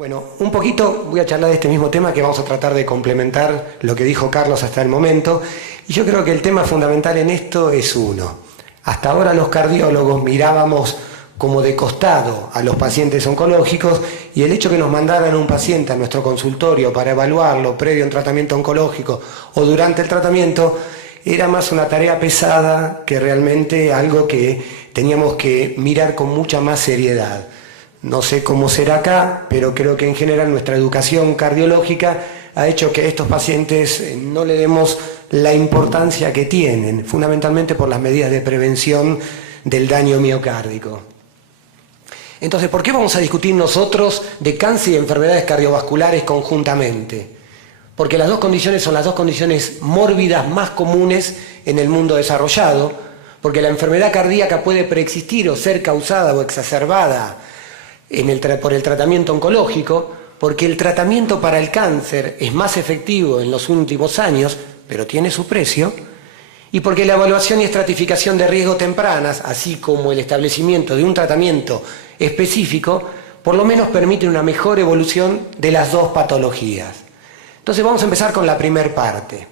Bueno, un poquito voy a charlar de este mismo tema que vamos a tratar de complementar lo que dijo Carlos hasta el momento. Y yo creo que el tema fundamental en esto es uno. Hasta ahora los cardiólogos mirábamos como de costado a los pacientes oncológicos y el hecho que nos mandaran un paciente a nuestro consultorio para evaluarlo previo a un tratamiento oncológico o durante el tratamiento era más una tarea pesada que realmente algo que teníamos que mirar con mucha más seriedad. No sé cómo será acá, pero creo que en general nuestra educación cardiológica ha hecho que a estos pacientes no le demos la importancia que tienen, fundamentalmente por las medidas de prevención del daño miocárdico. Entonces, ¿por qué vamos a discutir nosotros de cáncer y enfermedades cardiovasculares conjuntamente? Porque las dos condiciones son las dos condiciones mórbidas más comunes en el mundo desarrollado, porque la enfermedad cardíaca puede preexistir o ser causada o exacerbada por el tratamiento oncológico, porque el tratamiento para el cáncer es más efectivo en los últimos años, pero tiene su precio, y porque la evaluación y estratificación de riesgo tempranas, así como el establecimiento de un tratamiento específico, por lo menos permite una mejor evolución de las dos patologías. Entonces vamos a empezar con la primera parte.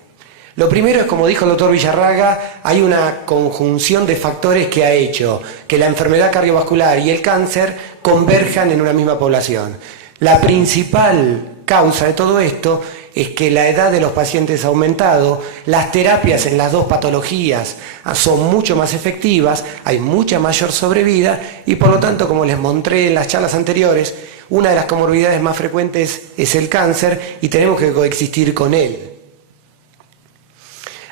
Lo primero es, como dijo el doctor Villarraga, hay una conjunción de factores que ha hecho que la enfermedad cardiovascular y el cáncer converjan en una misma población. La principal causa de todo esto es que la edad de los pacientes ha aumentado, las terapias en las dos patologías son mucho más efectivas, hay mucha mayor sobrevida y por lo tanto, como les mostré en las charlas anteriores, una de las comorbilidades más frecuentes es el cáncer y tenemos que coexistir con él.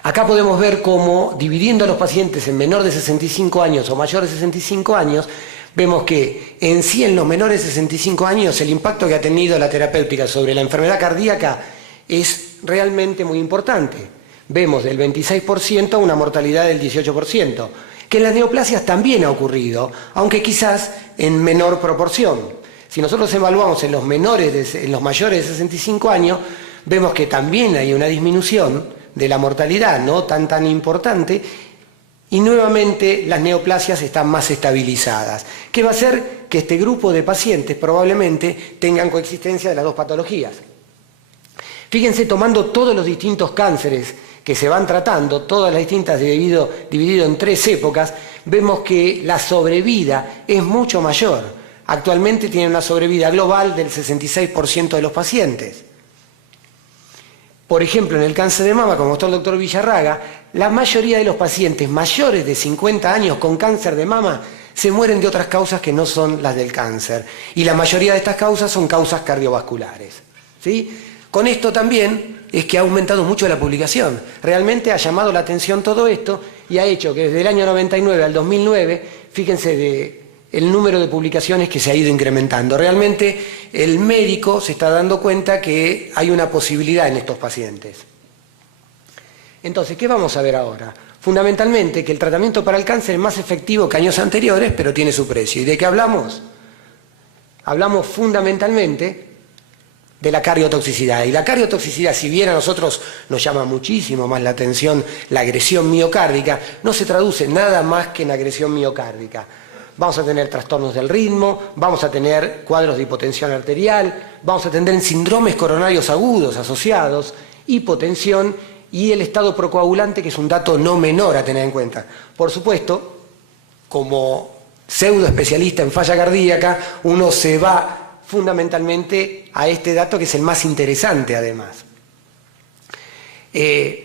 Acá podemos ver cómo, dividiendo a los pacientes en menor de 65 años o mayor de 65 años, vemos que en sí en los menores de 65 años el impacto que ha tenido la terapéutica sobre la enfermedad cardíaca es realmente muy importante. Vemos del 26% a una mortalidad del 18%, que en las neoplasias también ha ocurrido, aunque quizás en menor proporción. Si nosotros evaluamos en los mayores de 65 años, vemos que también hay una disminución de la mortalidad, no tan importante, y nuevamente las neoplasias están más estabilizadas, que va a hacer que este grupo de pacientes probablemente tengan coexistencia de las dos patologías. Fíjense, tomando todos los distintos cánceres que se van tratando, todas las distintas dividido en 3 épocas, vemos que la sobrevida es mucho mayor. Actualmente tienen una sobrevida global del 66% de los pacientes. Por ejemplo, en el cáncer de mama, como mostró el doctor Villarraga, la mayoría de los pacientes mayores de 50 años con cáncer de mama se mueren de otras causas que no son las del cáncer. Y la mayoría de estas causas son causas cardiovasculares, ¿sí? Con esto también es que ha aumentado mucho la publicación. Realmente ha llamado la atención todo esto y ha hecho que desde el año 99 al 2009, fíjense el número de publicaciones que se ha ido incrementando. Realmente el médico se está dando cuenta que hay una posibilidad en estos pacientes. Entonces, ¿qué vamos a ver ahora? Fundamentalmente que el tratamiento para el cáncer es más efectivo que años anteriores, pero tiene su precio. ¿Y de qué hablamos? Hablamos fundamentalmente de la cardiotoxicidad. Y la cardiotoxicidad, si bien a nosotros nos llama muchísimo más la atención la agresión miocárdica, no se traduce nada más que en agresión miocárdica. Vamos a tener trastornos del ritmo, vamos a tener cuadros de hipotensión arterial, vamos a tener síndromes coronarios agudos asociados, hipotensión y el estado procoagulante, que es un dato no menor a tener en cuenta. Por supuesto, como pseudo especialista en falla cardíaca, uno se va fundamentalmente a este dato que es el más interesante además.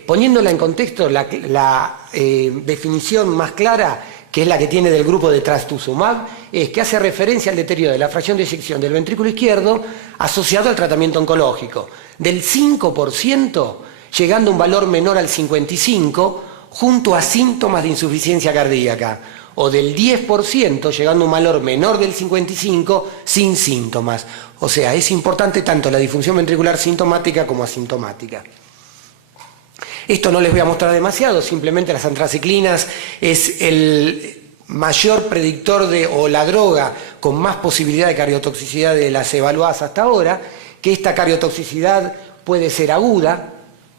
Poniéndola en contexto, la definición más clara, que es la que tiene del grupo de trastuzumab, es que hace referencia al deterioro de la fracción de eyección del ventrículo izquierdo asociado al tratamiento oncológico, del 5% llegando a un valor menor al 55% junto a síntomas de insuficiencia cardíaca, o del 10% llegando a un valor menor del 55% sin síntomas. O sea, es importante tanto la disfunción ventricular sintomática como asintomática. Esto no les voy a mostrar demasiado, simplemente las antraciclinas es el mayor predictor o la droga con más posibilidad de cardiotoxicidad de las evaluadas hasta ahora, que esta cardiotoxicidad puede ser aguda,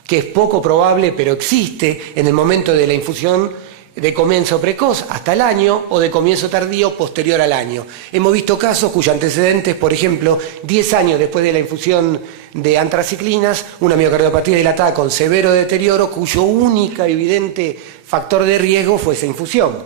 que es poco probable, pero existe en el momento de la infusión de comienzo precoz hasta el año o de comienzo tardío posterior al año. Hemos visto casos cuyos antecedentes, por ejemplo, 10 años después de la infusión de antraciclinas, una miocardiopatía dilatada con severo deterioro cuyo único evidente factor de riesgo fue esa infusión,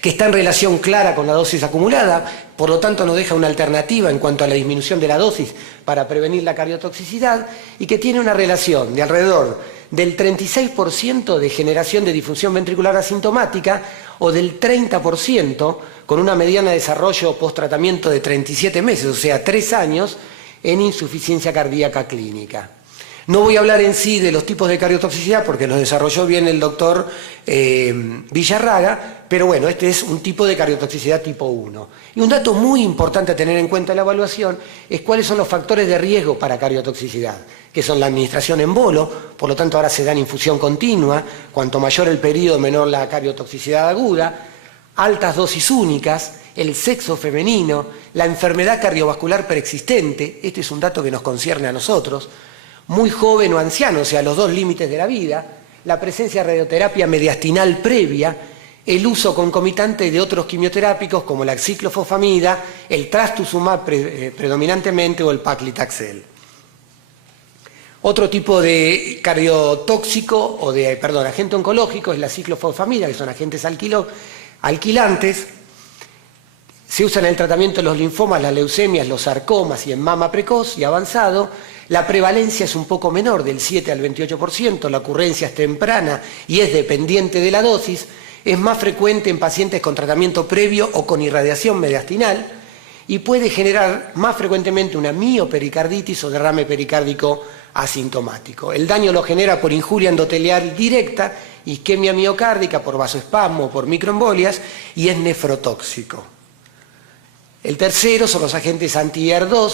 que está en relación clara con la dosis acumulada, por lo tanto no deja una alternativa en cuanto a la disminución de la dosis para prevenir la cardiotoxicidad y que tiene una relación de alrededor del 36% de generación de disfunción ventricular asintomática o del 30% con una mediana de desarrollo post-tratamiento de 37 meses, o sea, 3 años en insuficiencia cardíaca clínica. No voy a hablar en sí de los tipos de cardiotoxicidad porque los desarrolló bien el doctor Villarraga, pero bueno, este es un tipo de cardiotoxicidad tipo 1. Y un dato muy importante a tener en cuenta en la evaluación es cuáles son los factores de riesgo para cardiotoxicidad, que son la administración en bolo, por lo tanto ahora se da en infusión continua, cuanto mayor el periodo menor la cardiotoxicidad aguda, altas dosis únicas, el sexo femenino, la enfermedad cardiovascular preexistente, este es un dato que nos concierne a nosotros, muy joven o anciano, o sea, los dos límites de la vida, la presencia de radioterapia mediastinal previa, el uso concomitante de otros quimioterápicos como la ciclofosfamida, el trastuzumab predominantemente o el paclitaxel. Otro tipo de cardiotóxico o de, agente oncológico es la ciclofosfamida, que son agentes alquilantes. Se usa en el tratamiento de los linfomas, las leucemias, los sarcomas y en mama precoz y avanzado. La prevalencia es un poco menor, del 7 al 28%, la ocurrencia es temprana y es dependiente de la dosis, es más frecuente en pacientes con tratamiento previo o con irradiación mediastinal y puede generar más frecuentemente una miopericarditis o derrame pericárdico asintomático. El daño lo genera por injuria endotelial directa, isquemia miocárdica, por vasoespasmo, por microembolias y es nefrotóxico. El tercero son los agentes anti-ER2,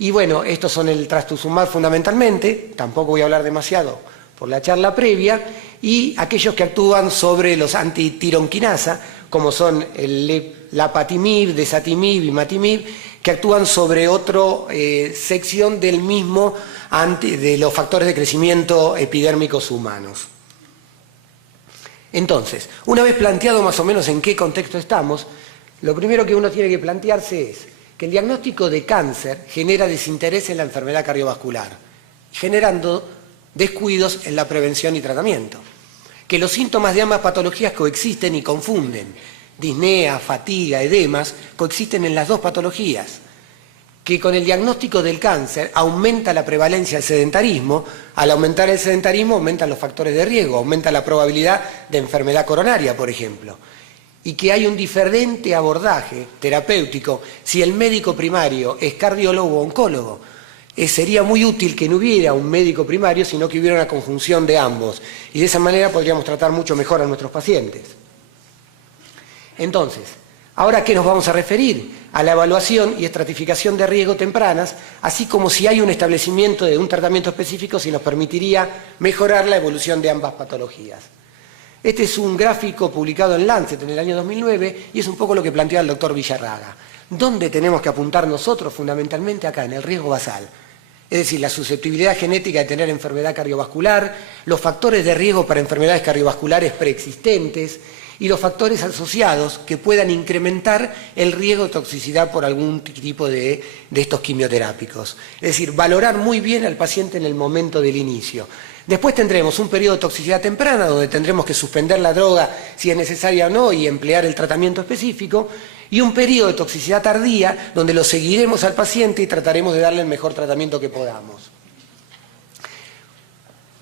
y bueno, estos son el trastuzumab fundamentalmente, tampoco voy a hablar demasiado por la charla previa, y aquellos que actúan sobre los antitironquinasa, como son el lapatimib, desatimib y imatimib, que actúan sobre otra sección del mismo de los factores de crecimiento epidérmicos humanos. Entonces, una vez planteado más o menos en qué contexto estamos, lo primero que uno tiene que plantearse es que el diagnóstico de cáncer genera desinterés en la enfermedad cardiovascular, generando descuidos en la prevención y tratamiento. Que los síntomas de ambas patologías coexisten y confunden. Disnea, fatiga, edemas, coexisten en las dos patologías. Que con el diagnóstico del cáncer aumenta la prevalencia del sedentarismo, al aumentar el sedentarismo aumentan los factores de riesgo, aumenta la probabilidad de enfermedad coronaria, por ejemplo. Y que hay un diferente abordaje terapéutico si el médico primario es cardiólogo o oncólogo. Sería muy útil que no hubiera un médico primario, sino que hubiera una conjunción de ambos. Y de esa manera podríamos tratar mucho mejor a nuestros pacientes. Entonces, ¿ahora qué nos vamos a referir? A la evaluación y estratificación de riesgo tempranas, así como si hay un establecimiento de un tratamiento específico, si nos permitiría mejorar la evolución de ambas patologías. Este es un gráfico publicado en Lancet en el año 2009 y es un poco lo que plantea el doctor Villarraga. ¿Dónde tenemos que apuntar nosotros? Fundamentalmente acá, en el riesgo basal. Es decir, la susceptibilidad genética de tener enfermedad cardiovascular, los factores de riesgo para enfermedades cardiovasculares preexistentes y los factores asociados que puedan incrementar el riesgo de toxicidad por algún tipo de estos quimioterápicos. Es decir, valorar muy bien al paciente en el momento del inicio. Después tendremos un periodo de toxicidad temprana donde tendremos que suspender la droga si es necesaria o no y emplear el tratamiento específico, y un periodo de toxicidad tardía donde lo seguiremos al paciente y trataremos de darle el mejor tratamiento que podamos.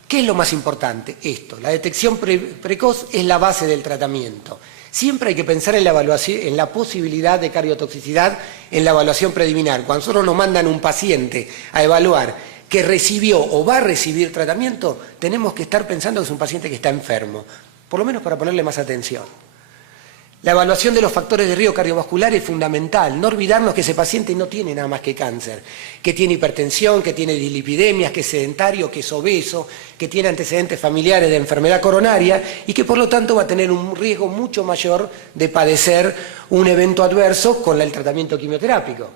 ¿Qué es lo más importante? Esto, la detección precoz es la base del tratamiento. Siempre hay que pensar en la evaluación, en la posibilidad de cardiotoxicidad en la evaluación preliminar. Cuando nosotros nos mandan un paciente a evaluar que recibió o va a recibir tratamiento, tenemos que estar pensando que es un paciente que está enfermo, por lo menos para ponerle más atención. La evaluación de los factores de riesgo cardiovascular es fundamental. No olvidarnos que ese paciente no tiene nada más que cáncer, que tiene hipertensión, que tiene dislipidemias, que es sedentario, que es obeso, que tiene antecedentes familiares de enfermedad coronaria y que por lo tanto va a tener un riesgo mucho mayor de padecer un evento adverso con el tratamiento quimioterápico.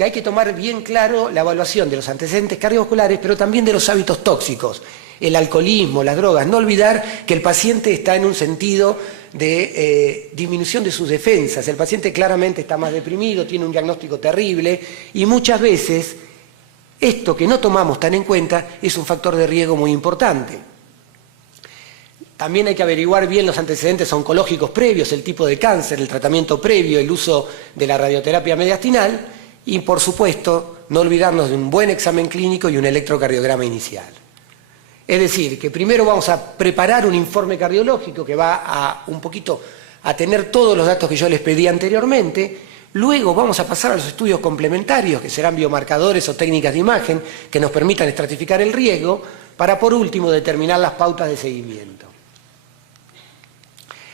que hay que tomar bien claro la evaluación de los antecedentes cardiovasculares, pero también de los hábitos tóxicos, el alcoholismo, las drogas. No olvidar que el paciente está en un sentido de disminución de sus defensas. El paciente claramente está más deprimido, tiene un diagnóstico terrible y muchas veces esto que no tomamos tan en cuenta es un factor de riesgo muy importante. También hay que averiguar bien los antecedentes oncológicos previos, el tipo de cáncer, el tratamiento previo, el uso de la radioterapia mediastinal y, por supuesto, no olvidarnos de un buen examen clínico y un electrocardiograma inicial. Es decir, que primero vamos a preparar un informe cardiológico que va a un poquito a tener todos los datos que yo les pedí anteriormente. Luego vamos a pasar a los estudios complementarios, que serán biomarcadores o técnicas de imagen que nos permitan estratificar el riesgo, para por último determinar las pautas de seguimiento.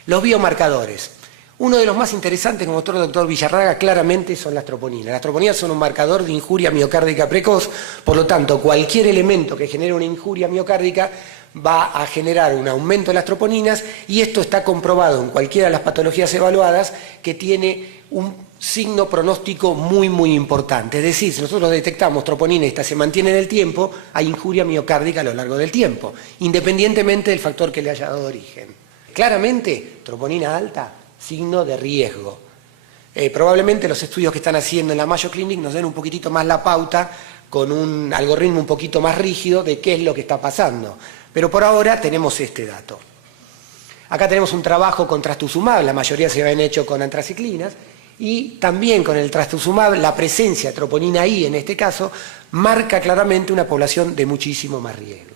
Los biomarcadores. Uno de los más interesantes, como mostró el doctor Villarraga, claramente son las troponinas. Las troponinas son un marcador de injuria miocárdica precoz, por lo tanto, cualquier elemento que genere una injuria miocárdica va a generar un aumento de las troponinas y esto está comprobado en cualquiera de las patologías evaluadas que tiene un signo pronóstico muy, muy importante. Es decir, si nosotros detectamos troponina y esta se mantiene en el tiempo, hay injuria miocárdica a lo largo del tiempo, independientemente del factor que le haya dado origen. Claramente, troponina alta, signo de riesgo. Probablemente los estudios que están haciendo en la Mayo Clinic nos den un poquitito más la pauta con un algoritmo un poquito más rígido de qué es lo que está pasando. Pero por ahora tenemos este dato. Acá tenemos un trabajo con trastuzumab, la mayoría se habían hecho con antraciclinas, y también con el trastuzumab la presencia de troponina I en este caso marca claramente una población de muchísimo más riesgo.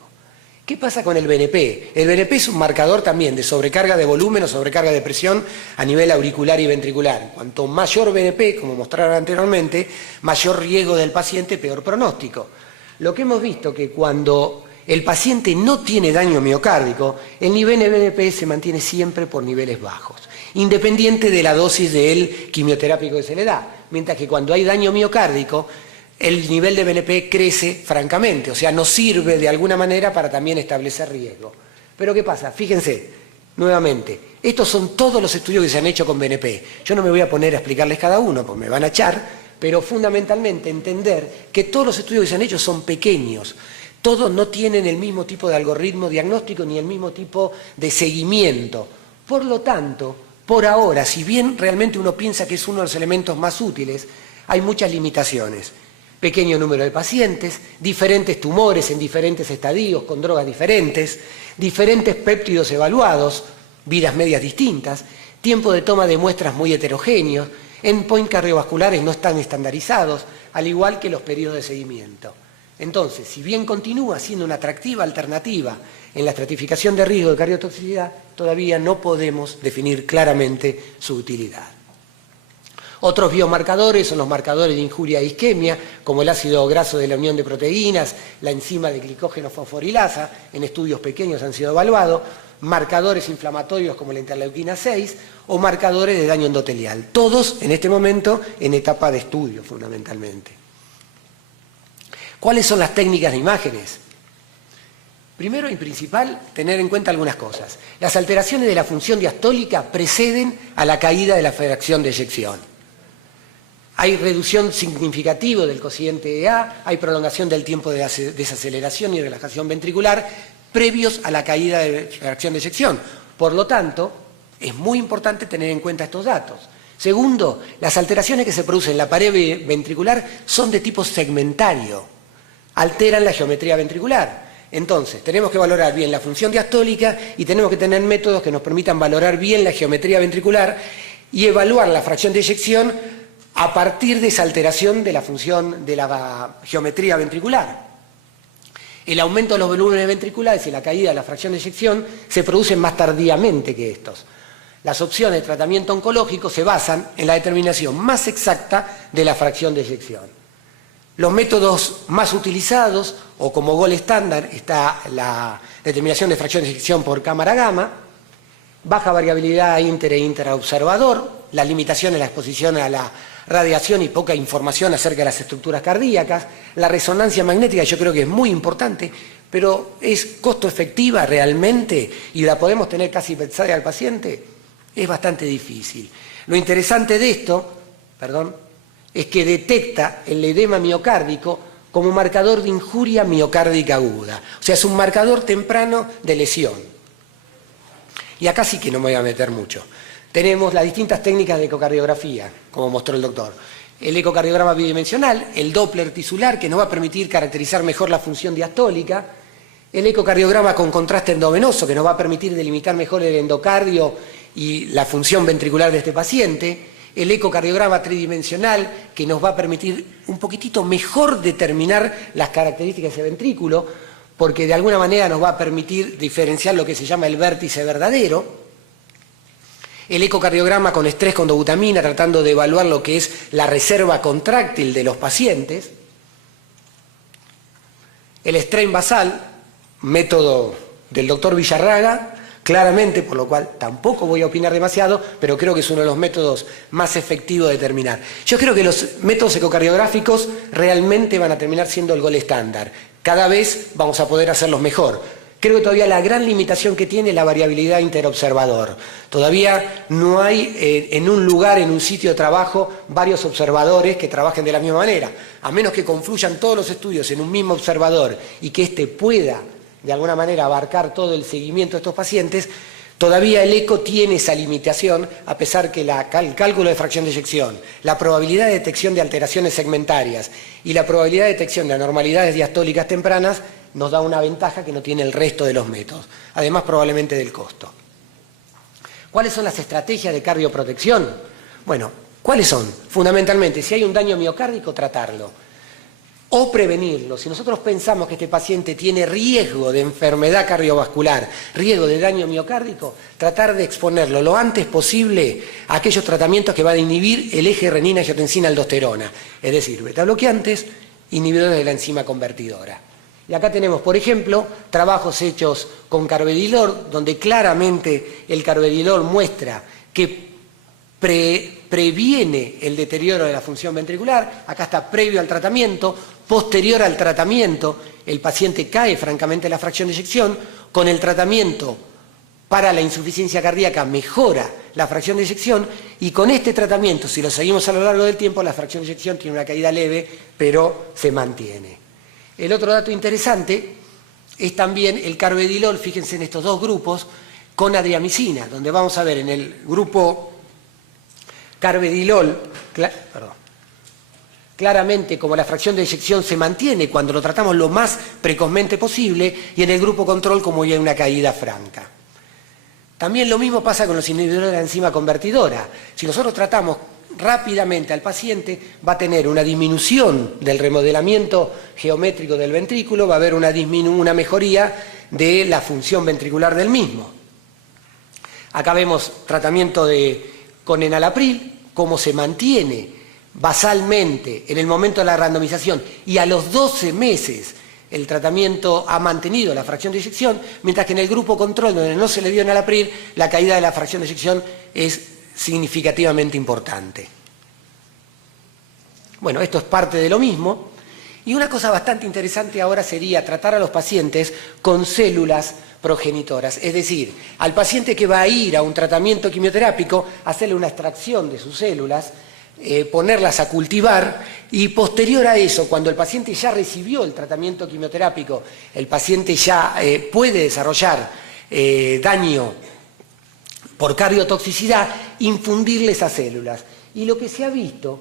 ¿Qué pasa con el BNP? El BNP es un marcador también de sobrecarga de volumen o sobrecarga de presión a nivel auricular y ventricular. Cuanto mayor BNP, como mostraron anteriormente, mayor riesgo del paciente, peor pronóstico. Lo que hemos visto que cuando el paciente no tiene daño miocárdico, el nivel de BNP se mantiene siempre por niveles bajos, independiente de la dosis del quimioterápico que se le da. Mientras que cuando hay daño miocárdico, el nivel de BNP crece francamente, o sea, nos sirve de alguna manera para también establecer riesgo. Pero ¿qué pasa? Fíjense, nuevamente, estos son todos los estudios que se han hecho con BNP. Yo no me voy a poner a explicarles cada uno, porque me van a echar, pero fundamentalmente entender que todos los estudios que se han hecho son pequeños. Todos no tienen el mismo tipo de algoritmo diagnóstico ni el mismo tipo de seguimiento. Por lo tanto, por ahora, si bien realmente uno piensa que es uno de los elementos más útiles, hay muchas limitaciones. Pequeño número de pacientes, diferentes tumores en diferentes estadios, con drogas diferentes, diferentes péptidos evaluados, vidas medias distintas, tiempo de toma de muestras muy heterogéneos, endpoints cardiovasculares no están estandarizados, al igual que los periodos de seguimiento. Entonces, si bien continúa siendo una atractiva alternativa en la estratificación de riesgo de cardiotoxicidad, todavía no podemos definir claramente su utilidad. Otros biomarcadores son los marcadores de injuria e isquemia, como el ácido graso de la unión de proteínas, la enzima de glicógeno fosforilasa, en estudios pequeños han sido evaluados, marcadores inflamatorios como la interleuquina 6 o marcadores de daño endotelial, todos en este momento en etapa de estudio fundamentalmente. ¿Cuáles son las técnicas de imágenes? Primero y principal, tener en cuenta algunas cosas. Las alteraciones de la función diastólica preceden a la caída de la fracción de eyección. Hay reducción significativa del cociente EA, hay prolongación del tiempo de desaceleración y relajación ventricular previos a la caída de fracción de eyección. Por lo tanto, es muy importante tener en cuenta estos datos. Segundo, las alteraciones que se producen en la pared ventricular son de tipo segmentario, alteran la geometría ventricular. Entonces, tenemos que valorar bien la función diastólica y tenemos que tener métodos que nos permitan valorar bien la geometría ventricular y evaluar la fracción de eyección a partir de esa alteración de la función de la geometría ventricular. El aumento de los volúmenes ventriculares y la caída de la fracción de eyección se producen más tardíamente que estos. Las opciones de tratamiento oncológico se basan en la determinación más exacta de la fracción de eyección. Los métodos más utilizados, o como gol estándar, está la determinación de fracción de eyección por cámara gamma, baja variabilidad inter e interobservador, la limitación en la exposición a la radiación y poca información acerca de las estructuras cardíacas, la resonancia magnética yo creo que es muy importante, pero es costo efectiva realmente y la podemos tener casi bedside al paciente, es bastante difícil. Lo interesante de esto, es que detecta el edema miocárdico como marcador de injuria miocárdica aguda. O sea, es un marcador temprano de lesión. Y acá sí que no me voy a meter mucho. Tenemos las distintas técnicas de ecocardiografía, como mostró el doctor. El ecocardiograma bidimensional, el Doppler tisular, que nos va a permitir caracterizar mejor la función diastólica, el ecocardiograma con contraste endovenoso, que nos va a permitir delimitar mejor el endocardio y la función ventricular de este paciente, el ecocardiograma tridimensional, que nos va a permitir un poquitito mejor determinar las características de ese ventrículo, porque de alguna manera nos va a permitir diferenciar lo que se llama el vértice verdadero. El ecocardiograma con estrés con dobutamina, tratando de evaluar lo que es la reserva contráctil de los pacientes. El strain basal, método del doctor Villarraga, claramente, por lo cual tampoco voy a opinar demasiado, pero creo que es uno de los métodos más efectivos de determinar. Yo creo que los métodos ecocardiográficos realmente van a terminar siendo el gol estándar. Cada vez vamos a poder hacerlos mejor. Creo que todavía la gran limitación que tiene es la variabilidad interobservador. Todavía no hay en un lugar, en un sitio de trabajo, varios observadores que trabajen de la misma manera. A menos que confluyan todos los estudios en un mismo observador y que éste pueda, de alguna manera, abarcar todo el seguimiento de estos pacientes, todavía el eco tiene esa limitación, a pesar que el cálculo de fracción de eyección, la probabilidad de detección de alteraciones segmentarias y la probabilidad de detección de anormalidades diastólicas tempranas nos da una ventaja que no tiene el resto de los métodos, además probablemente del costo. ¿Cuáles son las estrategias de cardioprotección? Bueno, ¿cuáles son? Fundamentalmente, si hay un daño miocárdico, tratarlo o prevenirlo. Si nosotros pensamos que este paciente tiene riesgo de enfermedad cardiovascular, riesgo de daño miocárdico, tratar de exponerlo lo antes posible a aquellos tratamientos que van a inhibir el eje renina-angiotensina-aldosterona, es decir, betabloqueantes, inhibidores de la enzima convertidora. Y acá tenemos, por ejemplo, trabajos hechos con carvedilol, donde claramente el carvedilol muestra que previene el deterioro de la función ventricular. Acá está previo al tratamiento, posterior al tratamiento, el paciente cae francamente la fracción de eyección. Con el tratamiento para la insuficiencia cardíaca mejora la fracción de eyección, y con este tratamiento, si lo seguimos a lo largo del tiempo, la fracción de eyección tiene una caída leve, pero se mantiene. El otro dato interesante es también el carvedilol, fíjense en estos dos grupos, con adriamicina, donde vamos a ver en el grupo carvedilol, claramente como la fracción de eyección se mantiene cuando lo tratamos lo más precozmente posible, y en el grupo control como ya hay una caída franca. También lo mismo pasa con los inhibidores de la enzima convertidora. Si nosotros tratamos rápidamente al paciente, va a tener una disminución del remodelamiento geométrico del ventrículo, va a haber una mejoría de la función ventricular del mismo. Acá vemos tratamiento con enalapril, cómo se mantiene basalmente en el momento de la randomización, y a los 12 meses el tratamiento ha mantenido la fracción de eyección, mientras que en el grupo control, donde no se le dio enalapril, la caída de la fracción de eyección es significativamente importante. Bueno, esto es parte de lo mismo. Y una cosa bastante interesante ahora sería tratar a los pacientes con células progenitoras. Es decir, al paciente que va a ir a un tratamiento quimioterápico, hacerle una extracción de sus células, ponerlas a cultivar, y posterior a eso, cuando el paciente ya recibió el tratamiento quimioterápico, el paciente ya puede desarrollar daño por cardiotoxicidad, infundirle esas células. Y lo que se ha visto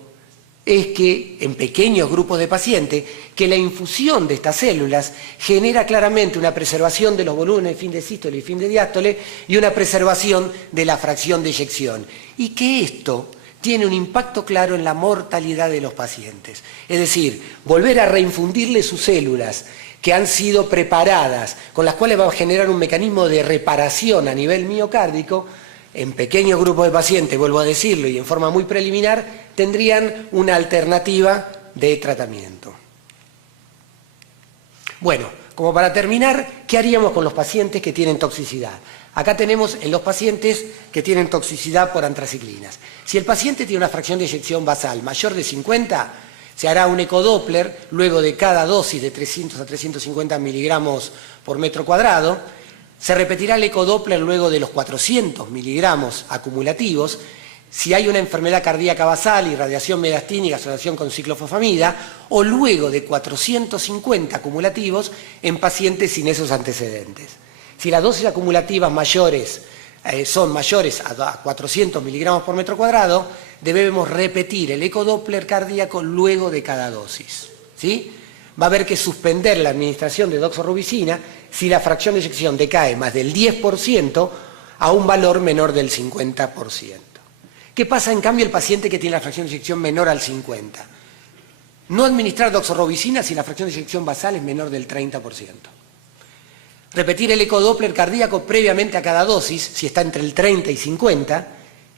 es que en pequeños grupos de pacientes, que la infusión de estas células genera claramente una preservación de los volúmenes fin de sístole y fin de diástole, y una preservación de la fracción de eyección. Y que esto tiene un impacto claro en la mortalidad de los pacientes. Es decir, volver a reinfundirle sus células que han sido preparadas, con las cuales va a generar un mecanismo de reparación a nivel miocárdico, en pequeños grupos de pacientes, vuelvo a decirlo, y en forma muy preliminar, tendrían una alternativa de tratamiento. Bueno, como para terminar, ¿qué haríamos con los pacientes que tienen toxicidad? Acá tenemos en los pacientes que tienen toxicidad por antraciclinas. Si el paciente tiene una fracción de eyección basal mayor de 50, se hará un ecodoppler luego de cada dosis de 300 a 350 miligramos por metro cuadrado. Se repetirá el ecodoppler luego de los 400 miligramos acumulativos. si hay una enfermedad cardíaca basal, irradiación mediastínica, asociación con ciclofosfamida, o luego de 450 acumulativos en pacientes sin esos antecedentes. Si las dosis acumulativas son mayores a 400 miligramos por metro cuadrado, debemos repetir el ecodoppler cardíaco luego de cada dosis, ¿sí? Va a haber que suspender la administración de doxorubicina si la fracción de eyección decae más del 10% a un valor menor del 50%. ¿Qué pasa en cambio el paciente que tiene la fracción de eyección menor al 50%? No administrar doxorubicina si la fracción de eyección basal es menor del 30%. Repetir el ecodoppler cardíaco previamente a cada dosis, si está entre el 30 y 50,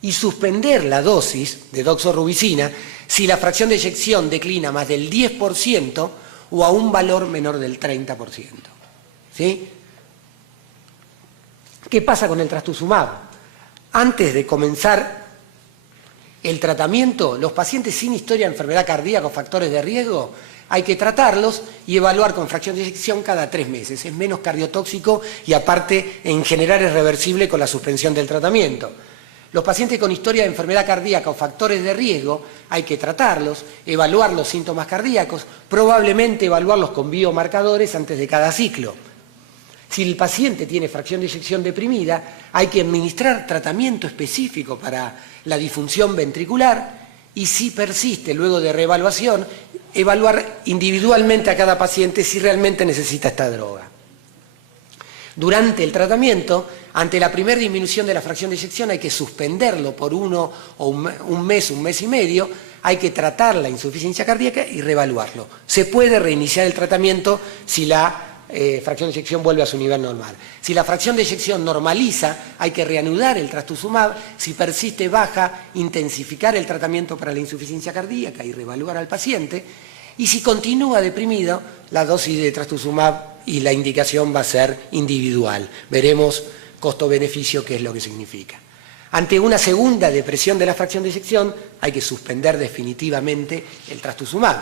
y suspender la dosis de doxorubicina si la fracción de eyección declina más del 10% o a un valor menor del 30%. ¿Sí? ¿Qué pasa con el trastuzumab? Antes de comenzar el tratamiento, los pacientes sin historia de enfermedad cardíaca o factores de riesgo, hay que tratarlos y evaluar con fracción de eyección cada 3 meses. Es menos cardiotóxico y aparte en general es reversible con la suspensión del tratamiento. Los pacientes con historia de enfermedad cardíaca o factores de riesgo hay que tratarlos, evaluar los síntomas cardíacos, probablemente evaluarlos con biomarcadores antes de cada ciclo. Si el paciente tiene fracción de eyección deprimida, hay que administrar tratamiento específico para la disfunción ventricular y si persiste luego de reevaluación, evaluar individualmente a cada paciente si realmente necesita esta droga. Durante el tratamiento, ante la primera disminución de la fracción de eyección hay que suspenderlo por un mes y medio, hay que tratar la insuficiencia cardíaca y reevaluarlo. Se puede reiniciar el tratamiento si la fracción de eyección vuelve a su nivel normal. Si la fracción de eyección normaliza, hay que reanudar el trastuzumab. Si persiste baja, intensificar el tratamiento para la insuficiencia cardíaca y reevaluar al paciente. Y si continúa deprimido, la dosis de trastuzumab y la indicación va a ser individual. Veremos costo-beneficio, qué es lo que significa. Ante una segunda depresión de la fracción de eyección, hay que suspender definitivamente el trastuzumab.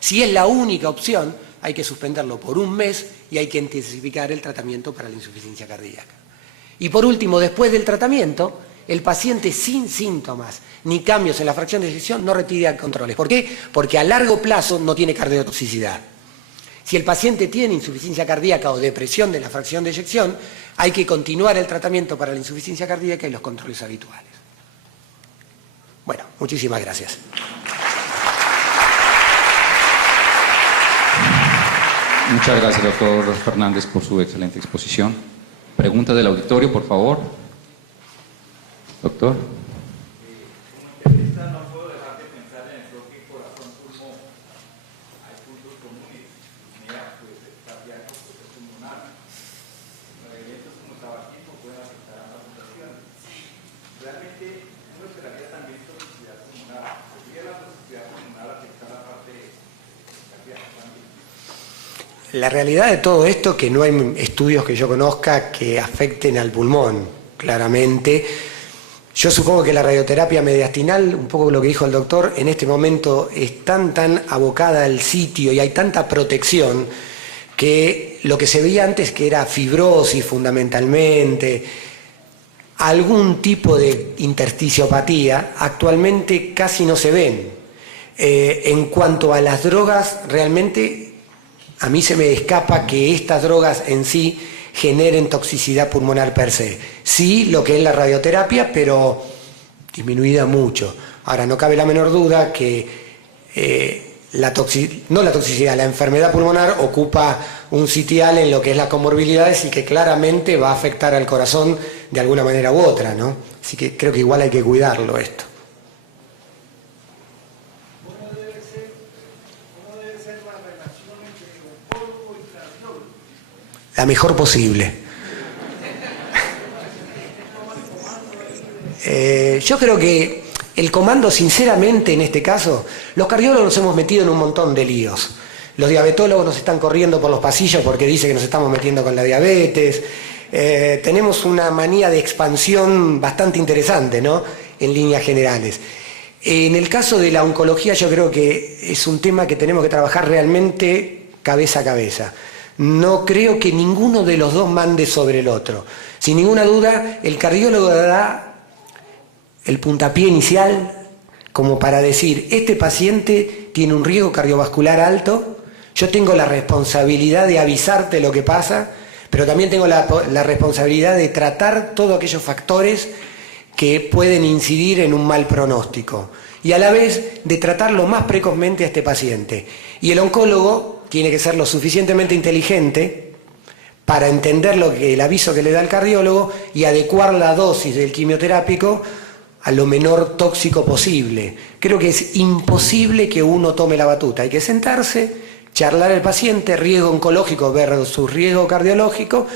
Si es la única opción, hay que suspenderlo por un mes y hay que intensificar el tratamiento para la insuficiencia cardíaca. Y por último, después del tratamiento, el paciente sin síntomas ni cambios en la fracción de eyección no retira controles. ¿Por qué? Porque a largo plazo no tiene cardiotoxicidad. Si el paciente tiene insuficiencia cardíaca o depresión de la fracción de eyección, hay que continuar el tratamiento para la insuficiencia cardíaca y los controles habituales. Bueno, muchísimas gracias. Muchas gracias, doctor Fernández, por su excelente exposición. Pregunta del auditorio, por favor. Doctor. Como internista no puedo dejar de pensar en el bloque corazón-pulmón. Hay puntos comunes, disnea, cardíaco, pulmonar. Los elementos como tabaquismo pueden afectar a ambas funciones. Realmente uno esperaría también toxicidad pulmonar. ¿Podría la toxicidad pulmonar afectar la parte cardíaca también? La realidad de todo esto es que no hay estudios que yo conozca que afecten al pulmón, claramente. Yo supongo que la radioterapia mediastinal, un poco lo que dijo el doctor, en este momento es tan abocada al sitio y hay tanta protección que lo que se veía antes, que era fibrosis fundamentalmente, algún tipo de intersticiopatía, actualmente casi no se ven. En cuanto a las drogas, realmente a mí se me escapa que estas drogas en sí generen toxicidad pulmonar per se. Sí, lo que es la radioterapia, pero disminuida mucho. Ahora, no cabe la menor duda que la enfermedad pulmonar ocupa un sitial en lo que es las comorbilidades y que claramente va a afectar al corazón de alguna manera u otra, ¿no? Así que creo que igual hay que cuidarlo esto. La mejor posible. Yo creo que el comando, sinceramente, en este caso, los cardiólogos nos hemos metido en un montón de líos. Los diabetólogos nos están corriendo por los pasillos porque dicen que nos estamos metiendo con la diabetes. Tenemos una manía de expansión bastante interesante, ¿no? En líneas generales. En el caso de la oncología, yo creo que es un tema que tenemos que trabajar realmente cabeza a cabeza. No creo que ninguno de los dos mande sobre el otro. Sin ninguna duda, el cardiólogo da el puntapié inicial como para decir, este paciente tiene un riesgo cardiovascular alto, yo tengo la responsabilidad de avisarte lo que pasa, pero también tengo la responsabilidad de tratar todos aquellos factores que pueden incidir en un mal pronóstico y a la vez de tratarlo más precozmente a este paciente. Y el oncólogo tiene que ser lo suficientemente inteligente para entender el aviso que le da el cardiólogo y adecuar la dosis del quimioterápico a lo menor tóxico posible. Creo que es imposible que uno tome la batuta. Hay que sentarse, charlar al paciente, riesgo oncológico versus riesgo cardiológico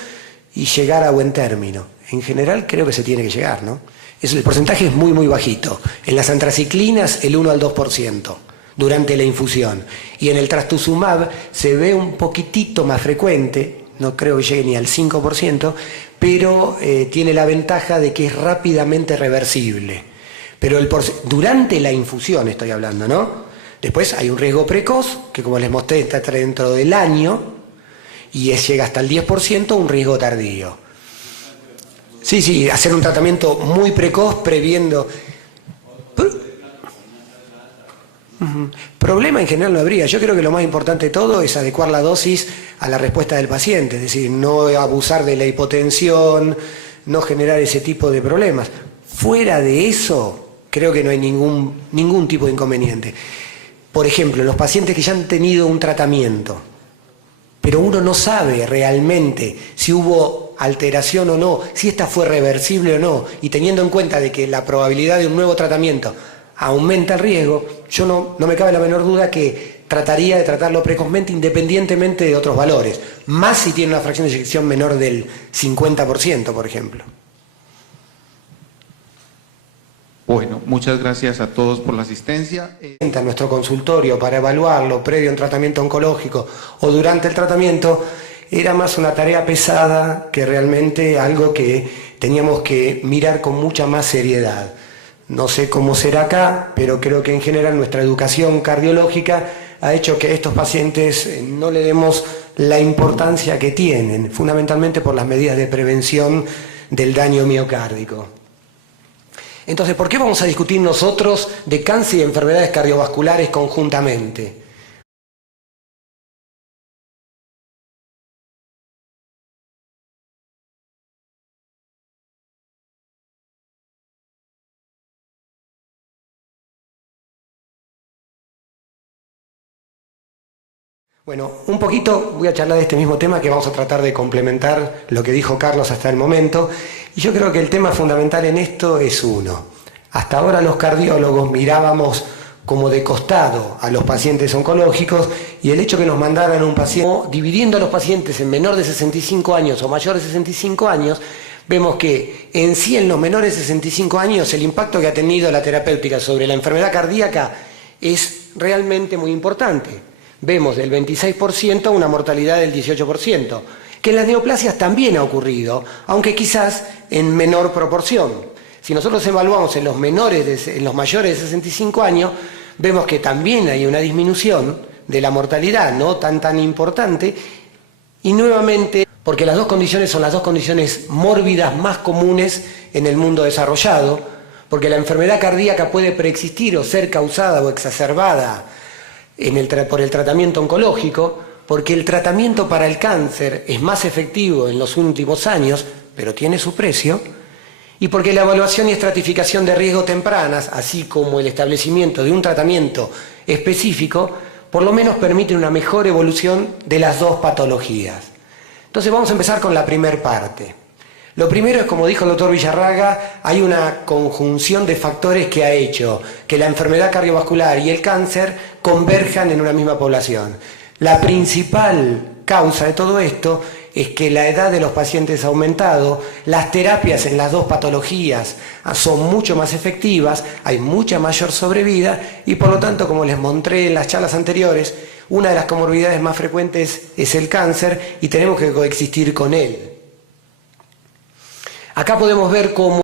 y llegar a buen término. En general creo que se tiene que llegar, ¿no? El porcentaje es muy, muy bajito. En las antraciclinas el 1 al 2% durante la infusión. Y en el trastuzumab se ve un poquitito más frecuente, no creo que llegue ni al 5%, pero tiene la ventaja de que es rápidamente reversible. Pero durante la infusión estoy hablando, ¿no? Después hay un riesgo precoz, que como les mostré está dentro del año, y llega hasta el 10%, un riesgo tardío. Sí, hacer un tratamiento muy precoz previendo... Problema en general no habría. Yo creo que lo más importante de todo es adecuar la dosis a la respuesta del paciente, es decir, no abusar de la hipotensión, no generar ese tipo de problemas. Fuera de eso, creo que no hay ningún tipo de inconveniente. Por ejemplo, los pacientes que ya han tenido un tratamiento, pero uno no sabe realmente si hubo alteración o no, si esta fue reversible o no, y teniendo en cuenta de que la probabilidad de un nuevo tratamiento aumenta el riesgo, yo no me cabe la menor duda que trataría de tratarlo precozmente independientemente de otros valores, más si tiene una fracción de eyección menor del 50%, por ejemplo. Bueno, muchas gracias a todos por la asistencia. A nuestro consultorio para evaluarlo previo a un tratamiento oncológico o durante el tratamiento era más una tarea pesada que realmente algo que teníamos que mirar con mucha más seriedad. No sé cómo será acá, pero creo que en general nuestra educación cardiológica ha hecho que a estos pacientes no le demos la importancia que tienen, fundamentalmente por las medidas de prevención del daño miocárdico. Entonces, ¿por qué vamos a discutir nosotros de cáncer y enfermedades cardiovasculares conjuntamente? Bueno, un poquito voy a charlar de este mismo tema que vamos a tratar de complementar lo que dijo Carlos hasta el momento. Y yo creo que el tema fundamental en esto es uno. Hasta ahora los cardiólogos mirábamos como de costado a los pacientes oncológicos y el hecho que nos mandaran un paciente, dividiendo a los pacientes en menor de 65 años o mayor de 65 años, vemos que en sí en los menores de 65 años el impacto que ha tenido la terapéutica sobre la enfermedad cardíaca es realmente muy importante. Vemos del 26% a una mortalidad del 18%, que en las neoplasias también ha ocurrido, aunque quizás en menor proporción. Si nosotros evaluamos en los mayores de 65 años, vemos que también hay una disminución de la mortalidad, no tan importante, y nuevamente, porque las dos condiciones son las dos condiciones mórbidas más comunes en el mundo desarrollado, porque la enfermedad cardíaca puede preexistir o ser causada o exacerbada por el tratamiento oncológico, porque el tratamiento para el cáncer es más efectivo en los últimos años, pero tiene su precio, y porque la evaluación y estratificación de riesgo tempranas, así como el establecimiento de un tratamiento específico, por lo menos permiten una mejor evolución de las dos patologías. Entonces vamos a empezar con la primera parte. Lo primero es, como dijo el doctor Villarraga, hay una conjunción de factores que ha hecho que la enfermedad cardiovascular y el cáncer converjan en una misma población. La principal causa de todo esto es que la edad de los pacientes ha aumentado, las terapias en las dos patologías son mucho más efectivas, hay mucha mayor sobrevida y por lo tanto, como les mostré en las charlas anteriores, una de las comorbilidades más frecuentes es el cáncer y tenemos que coexistir con él. Acá podemos ver cómo